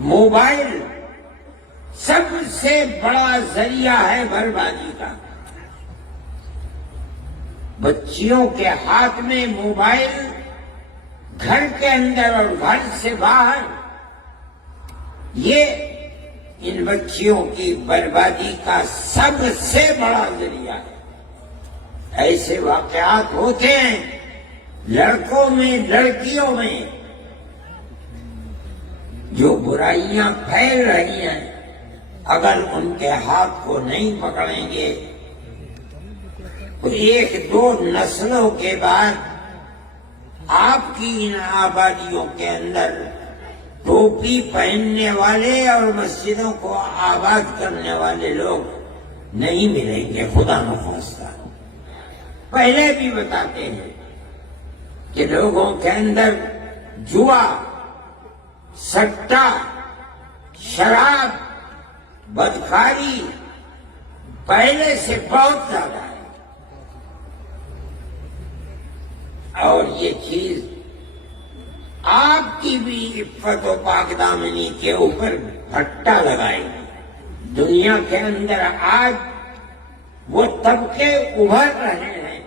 Mobile سب سے بڑا ذریعہ ہے بربادی کا۔ بچیوں کے ہاتھ میں موبائل، گھر کے اندر اور گھر سے باہر، یہ ان بچیوں کی بربادی کا سب سے بڑا ذریعہ ہے۔ ایسے واقعات ہوتے ہیں لڑکوں میں، لڑکیوں میں، جو برائیاں پھیل رہی ہیں، اگر ان کے ہاتھ کو نہیں پکڑیں گے تو ایک دو نسلوں کے بعد آپ کی ان آبادیوں کے اندر ٹوپی پہننے والے اور مسجدوں کو آباد کرنے والے لوگ نہیں ملیں گے، خدا نخواستہ۔ پہلے بھی بتاتے ہیں کہ لوگوں کے اندر جوا، سٹا، شراب، بدکاری پہلے سے بہت زیادہ ہے، اور یہ چیز آپ کی بھی عفت و پاک دامنی کے اوپر پھٹا لگائے گی۔ دنیا کے اندر آج وہ طبقے ابھر رہے ہیں،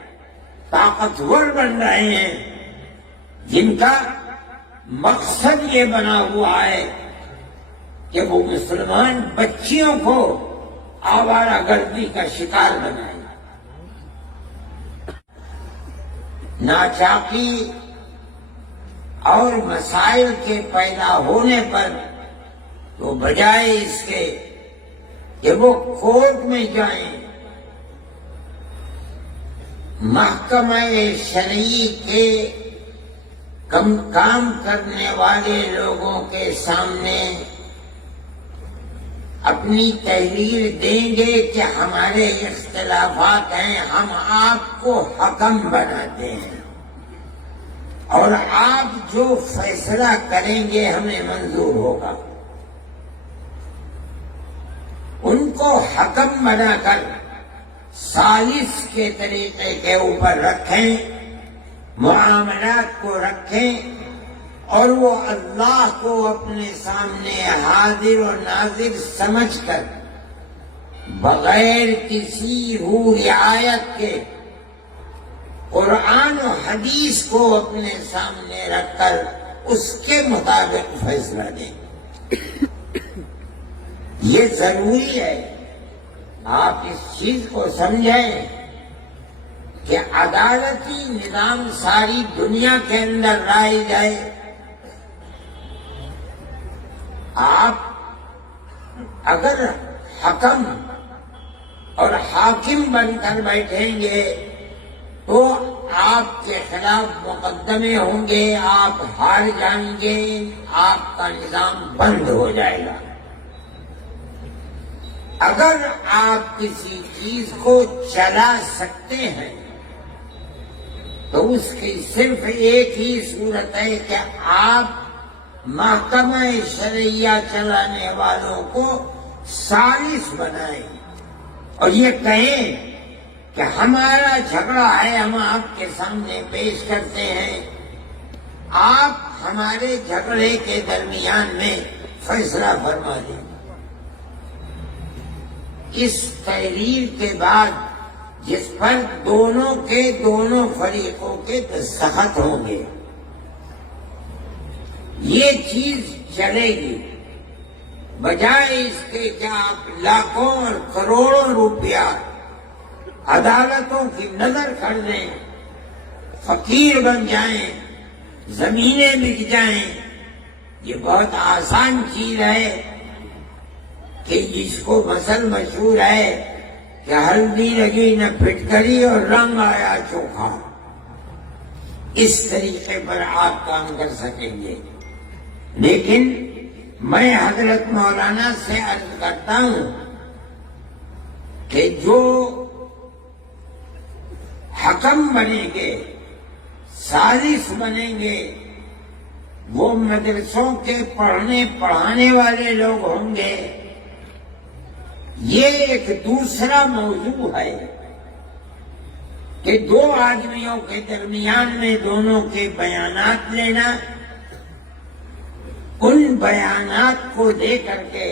طاقتور بن رہے ہیں، جن کا مقصد یہ بنا ہوا ہے کہ وہ مسلمان بچیوں کو آوارہ گردی کا شکار بنائیں۔ ناچاقی اور مسائل کے پیدا ہونے پر تو بجائے اس کے کہ وہ کورٹ میں جائیں، محکمہ شرعی کے کام کرنے والے لوگوں کے سامنے اپنی تحریر دیں گے کہ ہمارے اختلافات ہیں، ہم آپ کو حکم بناتے ہیں اور آپ جو فیصلہ کریں گے ہمیں منظور ہوگا، ان کو حکم بنا کر ثالث کے طریقے کے اوپر رکھیں، معاملات کو رکھیں، اور وہ اللہ کو اپنے سامنے حاضر و ناظر سمجھ کر بغیر کسی روح رعایت کے قرآن و حدیث کو اپنے سامنے رکھ کر اس کے مطابق فیصلہ دیں۔ یہ ضروری ہے آپ اس چیز کو سمجھیں کہ عدالتی نظام ساری دنیا کے اندر لائے جائے، آپ اگر حکم اور حاکم بن کر بیٹھیں گے تو آپ کے خلاف مقدمے ہوں گے، آپ ہار جائیں گے، آپ کا نظام بند ہو جائے گا۔ اگر آپ کسی چیز کو چلا سکتے ہیں تو اس کی صرف ایک ہی صورت ہے کہ آپ محکمہ شرعیہ چلانے والوں کو ثالث بنائیں اور یہ کہیں کہ ہمارا جھگڑا ہے، ہم آپ کے سامنے پیش کرتے ہیں، آپ ہمارے جھگڑے کے درمیان میں فیصلہ فرما دیں۔ اس تحریر کے بعد جس پر دونوں فریقوں کے دستخط ہوں گے، یہ چیز چلے گی، بجائے اس کے کہ آپ لاکھوں اور کروڑوں روپیہ عدالتوں کی نظر کر دیں، فقیر بن جائیں، زمینیں بک جائیں۔ یہ بہت آسان چیز ہے کہ جس کو مثل مشہور ہے کہ ہلدی لگی نہ پھٹکری اور رنگ آیا چوکھا، اس طریقے پر آپ کام کر سکیں گے۔ لیکن میں حضرت مولانا سے عرض کرتا ہوں کہ جو حکم بنیں گے، ثالث بنیں گے، وہ مدرسوں کے پڑھانے والے لوگ ہوں گے۔ یہ ایک دوسرا موضوع ہے کہ دو آدمیوں کے درمیان میں دونوں کے بیانات لینا، ان ان بیانات کو دے کر کے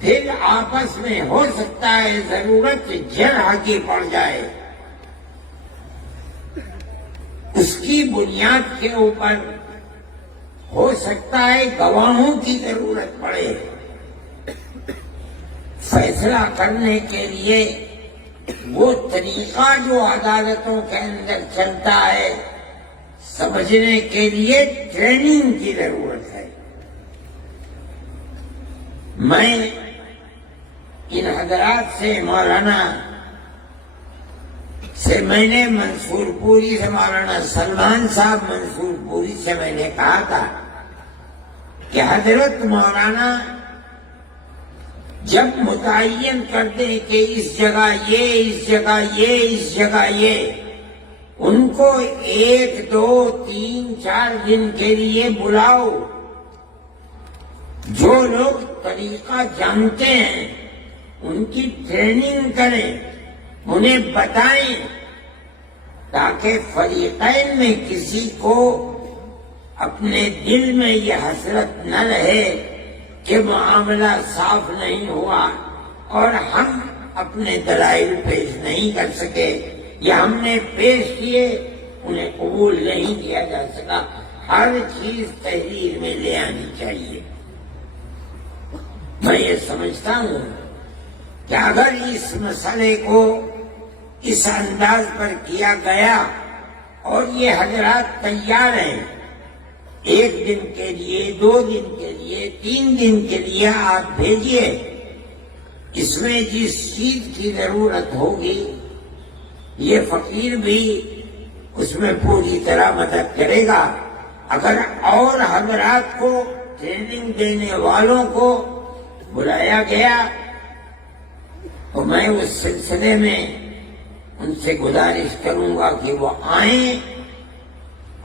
پھر آپس میں ہو سکتا ہے ضرورت جرح کی پڑ جائے، اس کی بنیاد کے اوپر ہو سکتا ہے گواہوں کی ضرورت پڑے، فیصلہ کرنے کے لیے وہ طریقہ جو عدالتوں کے اندر چلتا ہے سمجھنے کے لیے ٹریننگ کی ضرورت ہے۔ میں ان حضرات سے مولانا سے میں نے منصور پوری سے مولانا سلمان صاحب منصور پوری سے میں نے کہا تھا کہ حضرت مولانا جب متعین کر دیں کہ اس جگہ یہ، اس جگہ یہ، اس جگہ یہ، ان کو 1 2 3 4 دن کے لیے بلاؤ، جو لوگ طریقہ جانتے ہیں ان کی ٹریننگ کریں، انہیں بتائیں، تاکہ فریقین میں کسی کو اپنے دل میں یہ حسرت نہ رہے کہ معاملہ صاف نہیں ہوا اور ہم اپنے دلائل پیش نہیں کر سکے، یا ہم نے پیش کیے انہیں قبول نہیں کیا جا سکا۔ ہر چیز تحریر میں لے آنی چاہیے۔ میں یہ سمجھتا ہوں کہ اگر اس مسئلے کو اس انداز پر کیا گیا اور یہ حضرات تیار ہیں، 1 دن کے لیے، 2 دن کے لیے، 3 دن کے لیے آپ بھیجیے، اس میں جس چیز کی ضرورت ہوگی یہ فقیر بھی اس میں پوری طرح مدد کرے گا۔ اگر اور حضرات کو، ٹریننگ دینے والوں کو بلایا گیا تو میں اس سلسلے میں ان سے گزارش کروں گا کہ وہ آئیں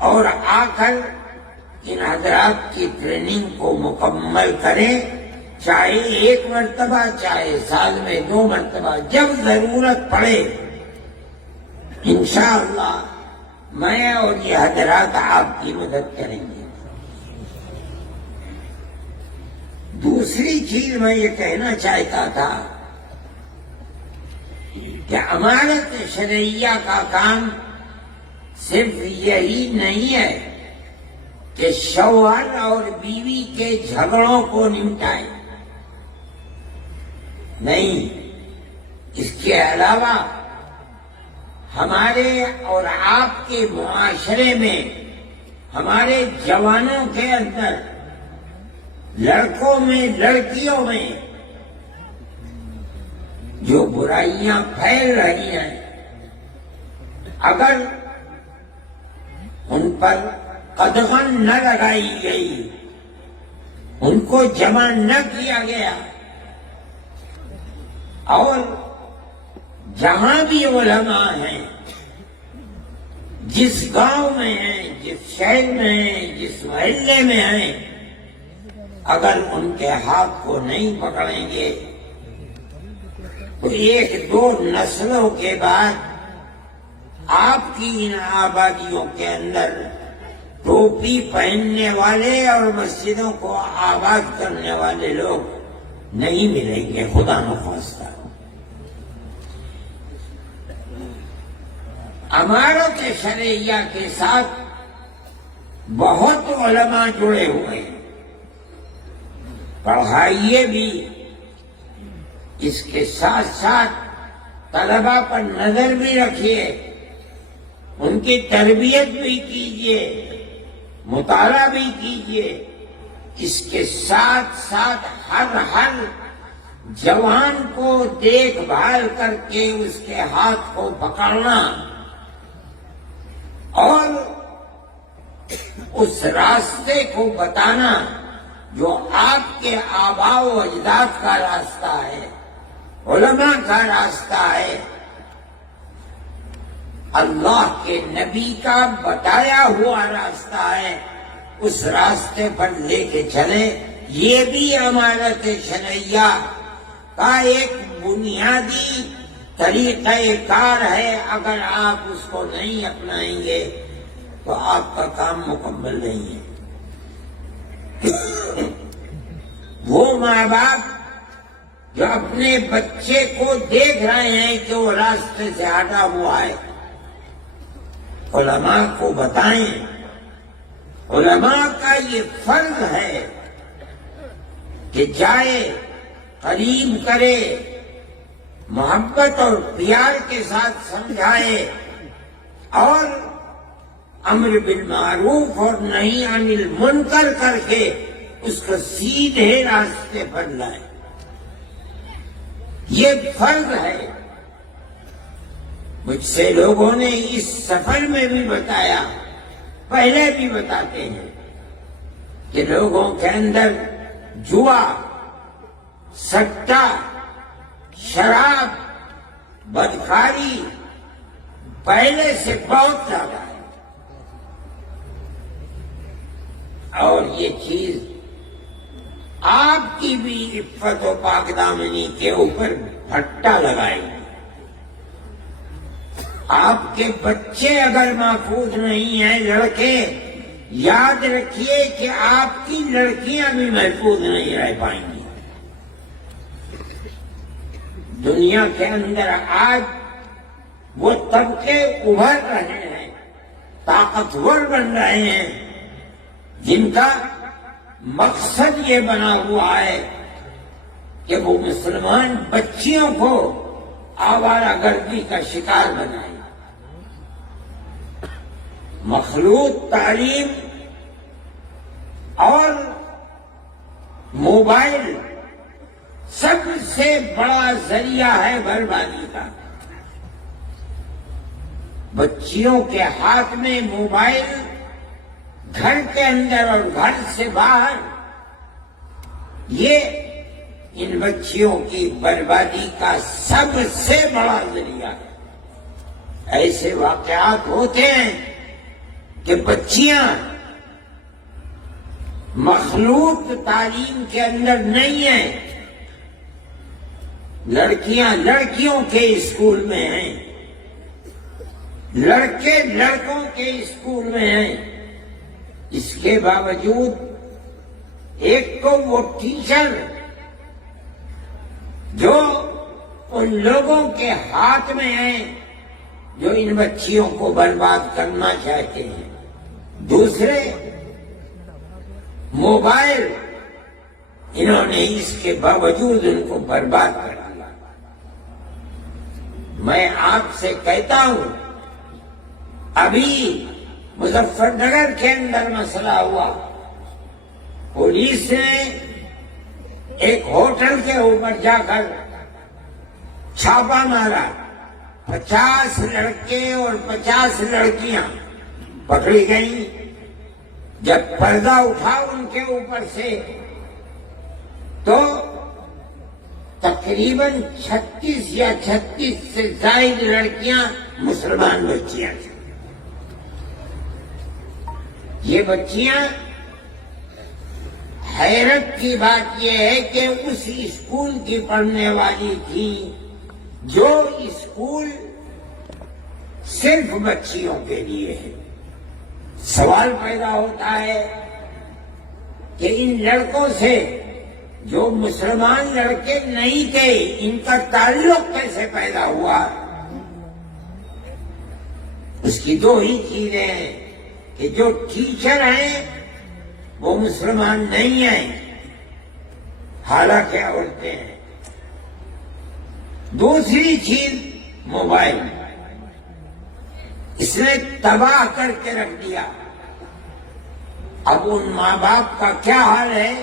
اور آ کر ان حضرات کی ٹریننگ کو مکمل کریں، چاہے 1 مرتبہ، چاہے سال میں 2 مرتبہ، جب ضرورت پڑے انشاءاللہ میں اور یہ حضرات آپ کی مدد کریں گے۔ دوسری چیز میں یہ کہنا چاہتا تھا کہ امانت شرعیہ کا کام صرف یہی نہیں ہے کہ شوہر اور بیوی کے جھگڑوں کو نمٹائیں، نہیں، اس کے علاوہ ہمارے اور آپ کے معاشرے میں، ہمارے جوانوں کے اندر، لڑکوں میں، لڑکیوں میں جو برائیاں پھیل رہی ہیں، اگر ان پر قدغن نہ لگائی گئی، ان کو جمع نہ کیا گیا، اور جہاں بھی علماء ہیں، جس گاؤں میں ہیں، جس شہر میں ہیں، جس محلے میں ہیں، اگر ان کے ہاتھ کو نہیں پکڑیں گے تو 1 2 نسلوں کے بعد آپ کی ان آبادیوں کے اندر ٹوپی پہننے والے اور مسجدوں کو آباد کرنے والے لوگ نہیں ملیں گے، خدا نخواستہ۔ امارت شرعیہ کے ساتھ بہت علماء جڑے ہوئے ہیں، پڑھائیے بھی، اس کے ساتھ ساتھ طلباء پر نظر بھی رکھیے، ان کی تربیت بھی کیجیے، مطالعہ بھی کیجیے، اس کے ساتھ ساتھ ہر جوان کو دیکھ بھال کر کے اس کے ہاتھ کو پکڑنا اور اس راستے کو بتانا جو آپ کے آباء و اجداد کا راستہ ہے، علماء کا راستہ ہے، اللہ کے نبی کا بتایا ہوا راستہ ہے، اس راستے پر لے کے چلیں۔ یہ بھی امانت شرعیہ کا ایک بنیادی طریقہ کار ہے، اگر آپ اس کو نہیں اپنائیں گے تو آپ کا کام مکمل نہیں ہے۔ وہ ماں باپ جو اپنے بچے کو دیکھ رہے ہیں کہ وہ راستے سے ہٹا ہوا ہے، علماء کو بتائیں۔ علماء کا یہ فرض ہے کہ جائے، قریب کرے، محبت اور پیار کے ساتھ سمجھائے اور امر بالمعروف اور نہی عن المنکر کر کے اس کو سیدھے راستے پر لائے۔ یہ فرض ہے۔ مجھ سے لوگوں نے اس سفر میں بھی بتایا، پہلے بھی بتاتے ہیں کہ لوگوں کے اندر جوا، سٹا، شراب، بدکاری پہلے سے بہت زیادہ ہے، اور یہ چیز آپ کی بھی عفت و پاک دامنی کے اوپر پھٹا لگائے گی۔ آپ کے بچے اگر محفوظ نہیں ہیں، لڑکے، یاد رکھیے کہ آپ کی لڑکیاں بھی محفوظ نہیں رہ پائیں گی۔ دنیا کے اندر آج وہ طبقے ابھر رہے ہیں، طاقتور بن رہے ہیں، جن کا مقصد یہ بنا ہوا ہے کہ وہ مسلمان بچیوں کو آوارہ گردی کا شکار بنائیں۔ مخلوط تعلیم اور موبائل سب سے بڑا ذریعہ ہے بربادی کا۔ بچیوں کے ہاتھ میں موبائل، گھر کے اندر اور گھر سے باہر، یہ ان بچیوں کی بربادی کا سب سے بڑا ذریعہ ہے۔ ایسے واقعات ہوتے ہیں کہ بچیاں مخلوط تعلیم کے اندر نہیں ہیں، لڑکیاں لڑکیوں کے اسکول میں ہیں، لڑکے لڑکوں کے اسکول میں ہیں۔ اس کے باوجود ایک کو وہ ٹیچر جو ان لوگوں کے ہاتھ میں ہیں جو ان بچیوں کو برباد کرنا چاہتے ہیں، دوسرے موبائل، انہوں نے اس کے باوجود ان کو برباد کر دیا۔ میں آپ سے کہتا ہوں، ابھی مظفر نگر کے اندر مسئلہ ہوا، پولیس نے ایک ہوٹل کے اوپر جا کر چھاپا مارا، 50 لڑکے اور 50 لڑکیاں پکڑی گئیں۔ جب پردہ اٹھا ان کے اوپر سے تو تقریباً 36 یا 36 سے زائد لڑکیاں مسلمان بچیاں تھیں۔ یہ بچیاں، حیرت کی بات یہ ہے کہ اس اسکول کی پڑھنے والی تھی جو اسکول صرف بچیوں کے لیے ہے۔ سوال پیدا ہوتا ہے کہ ان لڑکوں سے جو مسلمان لڑکے نہیں تھے، ان کا تعلق کیسے پیدا ہوا؟ اس کی دو ہی چیزیں ہیں کہ جو ٹیچر ہیں وہ مسلمان نہیں ہیں، حالانکہ عورتیں ہیں۔ دوسری چیز موبائل، اس نے تباہ کر کے رکھ دیا۔ اب ان ماں باپ کا کیا حال ہے؟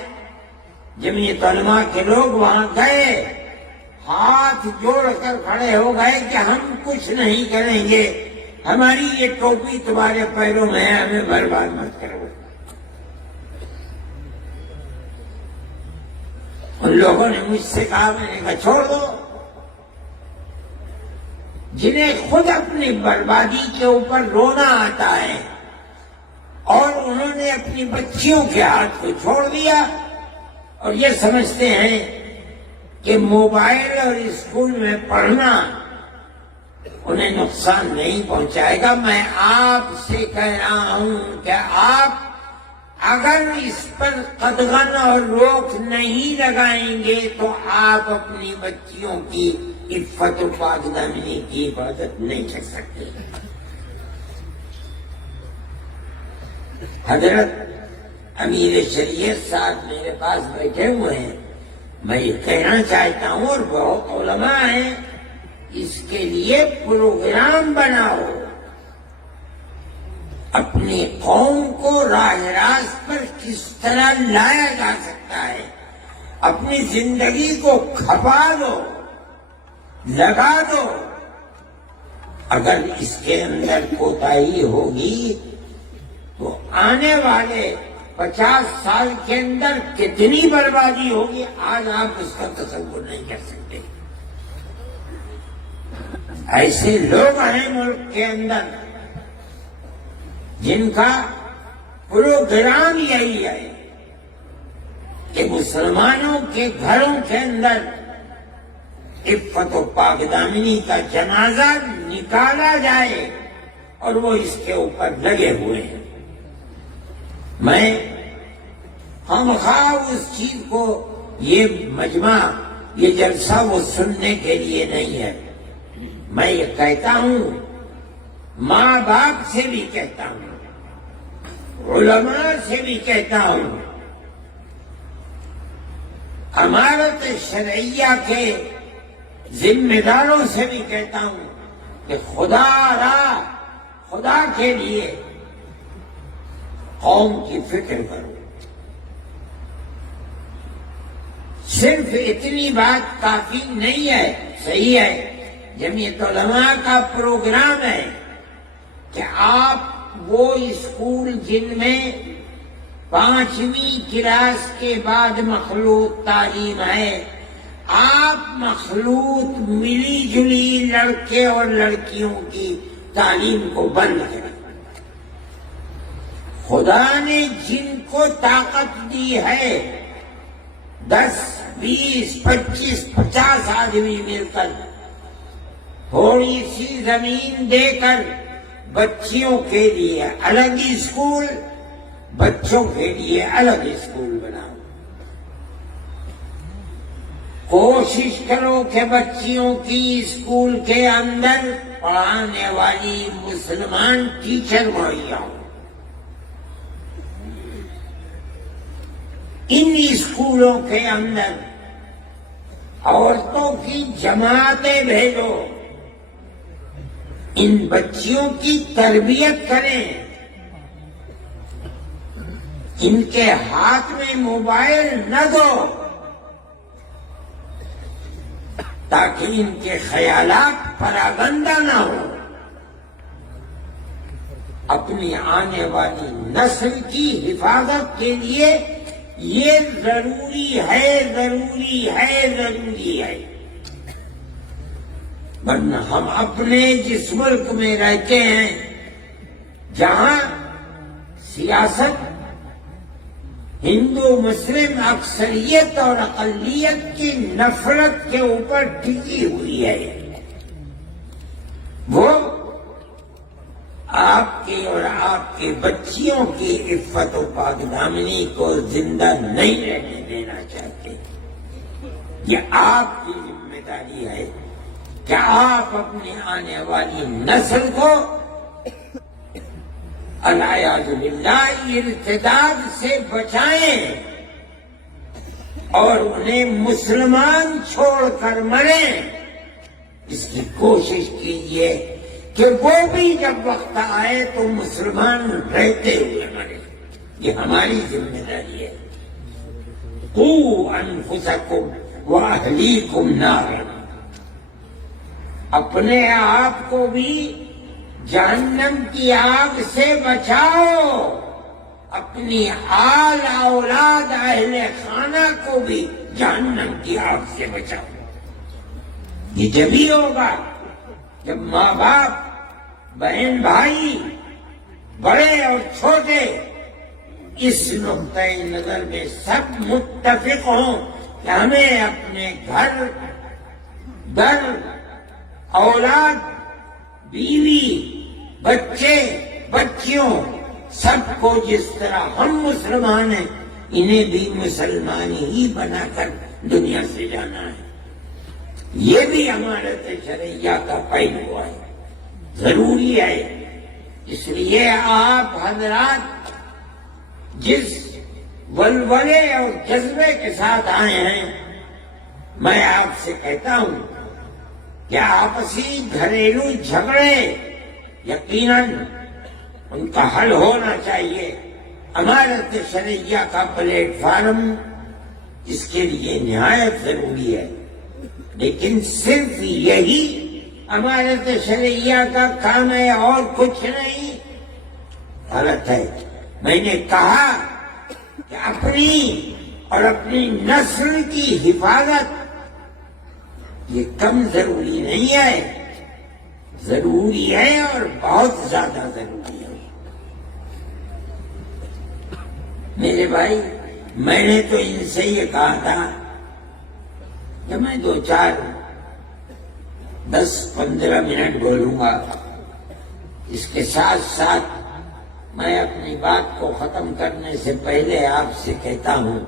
جمعیت علماء کے لوگ وہاں گئے، ہاتھ جوڑ کر کھڑے ہو گئے کہ ہم کچھ نہیں کریں گے، ہماری یہ ٹوپی تمہارے پیروں میں ہے، ہمیں برباد مت کرو۔ ان لوگوں نے مجھ سے کہا، میں نے کہا چھوڑ دو۔ جنہیں خود اپنی بربادی کے اوپر رونا آتا ہے اور انہوں نے اپنی بچیوں کے ہاتھ کو چھوڑ دیا اور یہ سمجھتے ہیں کہ موبائل اور اسکول میں پڑھنا انہیں نقصان نہیں پہنچائے گا۔ میں آپ سے کہہ رہا ہوں کہ آپ اگر اس پر قدغن اور روک نہیں لگائیں گے تو آپ اپنی بچیوں کی عفت و پاک دامنی کی حفاظت نہیں کر سکتے۔ حضرت امیر شریعت صاحب میرے پاس بیٹھے ہوئے ہیں، میں یہ کہنا چاہتا ہوں، اور بہت علماء ہیں، اس کے لیے پروگرام بناؤ، اپنی قوم کو راہ راست پر کس طرح لایا جا سکتا ہے، اپنی زندگی کو کھپا دو، لگا دو۔ اگر اس کے اندر کوتاہی ہوگی تو آنے والے 50 سال کے اندر کتنی بربادی ہوگی، آج آپ اس کا تصور نہیں کر سکتے۔ ایسے لوگ ہیں ملک کے اندر جن کا پروگرام یہی ہے کہ مسلمانوں کے گھروں کے اندر عفت و پاک دامنی کا جنازہ نکالا جائے، اور وہ اس کے اوپر لگے ہوئے ہیں۔ میں خواہ اس چیز کو، یہ مجمع، یہ جلسہ وہ سننے کے لیے نہیں ہے، میں یہ کہتا ہوں، ماں باپ سے بھی کہتا ہوں، علماء سے بھی کہتا ہوں، امارت شرعیہ کے ذمہ داروں سے بھی کہتا ہوں کہ خدا کے لیے قوم کی فکر کرو۔ صرف اتنی بات کافی نہیں ہے، صحیح ہے، جمعیت علماء کا پروگرام ہے کہ آپ وہ اسکول جن میں 5ویں کلاس کے بعد مخلوط تعلیم ہے، آپ مخلوط ملی جلی لڑکے اور لڑکیوں کی تعلیم کو بند کریں۔ خدا نے جن کو طاقت دی ہے، 10 20 25 50 آدمی مل کر تھوڑی سی زمین دے کر بچیوں کے لیے الگ اسکول، بچوں کے لیے الگ اسکول بناؤ۔ کوشش کرو کہ بچیوں کی اسکول کے اندر پڑھانے والی مسلمان ٹیچر مہیا ہو۔ ان اسکولوں کے اندر عورتوں کی جماعتیں بھیجو، ان بچیوں کی تربیت کریں، ان کے ہاتھ میں موبائل نہ دو تاکہ ان کے خیالات پراگندہ نہ ہو۔ اپنی آنے والی نسل کی حفاظت کے لیے یہ ضروری ہے، ضروری ہے، ضروری ہے، ورنہ ہم اپنے جس ملک میں رہتے ہیں جہاں سیاست ہندو مسلم اکثریت اور اقلیت کی نفرت کے اوپر ٹکی ہوئی ہے، وہ آپ کی اور آپ کے بچیوں کی عفت و پاک دامنی کو زندہ نہیں رہنے دینا چاہتے۔ یہ آپ کی ذمہ داری ہے کہ آپ اپنی آنے والی نسل کو العیاذ باللہ ارتداد سے بچائیں اور انہیں مسلمان چھوڑ کر مریں۔ اس کی کوشش کیجیے کہ وہ بھی جب وقت آئے تو مسلمان رہتے ہوئے مرے۔ یہ ہماری ذمہ داری ہے۔ قوا انفسکم واہلیکم نارا، اپنے آپ کو بھی جہنم کی آگ سے بچاؤ، اپنی آل اولاد اہل خانہ کو بھی جہنم کی آگ سے بچاؤ۔ یہ جبھی ہوگا جب ماں باپ، بہن بھائی، بڑے اور چھوٹے اس نقطۂ نظر میں سب متفق ہوں کہ ہمیں اپنے گھر، اولاد، بیوی، بچے، بچیوں سب کو جس طرح ہم مسلمان ہیں انہیں بھی مسلمان ہی بنا کر دنیا سے جانا ہے. یہ بھی امانت شرعیہ کا پہلو ہے، ضروری ہے. اس لیے آپ حضرات جس ولولے اور جذبے کے ساتھ آئے ہیں، میں آپ سے کہتا ہوں کہ آپسی گھریلو جھگڑے یقیناً ان کا حل ہونا چاہیے. امانت شرعیہ کا پلیٹ فارم اس کے لیے نہایت ضروری ہے، لیکن صرف یہی امانت شرعیہ کا کام ہے اور کچھ نہیں. غلط ہے. میں نے کہا کہ اپنی اور اپنی نسل کی حفاظت یہ کم ضروری نہیں ہے، ضروری ہے اور بہت زیادہ ضروری ہے. میرے بھائی، میں نے تو ان سے یہ کہا تھا کہ میں 10-15 منٹ بولوں گا. اس کے ساتھ ساتھ میں اپنی بات کو ختم کرنے سے پہلے آپ سے کہتا ہوں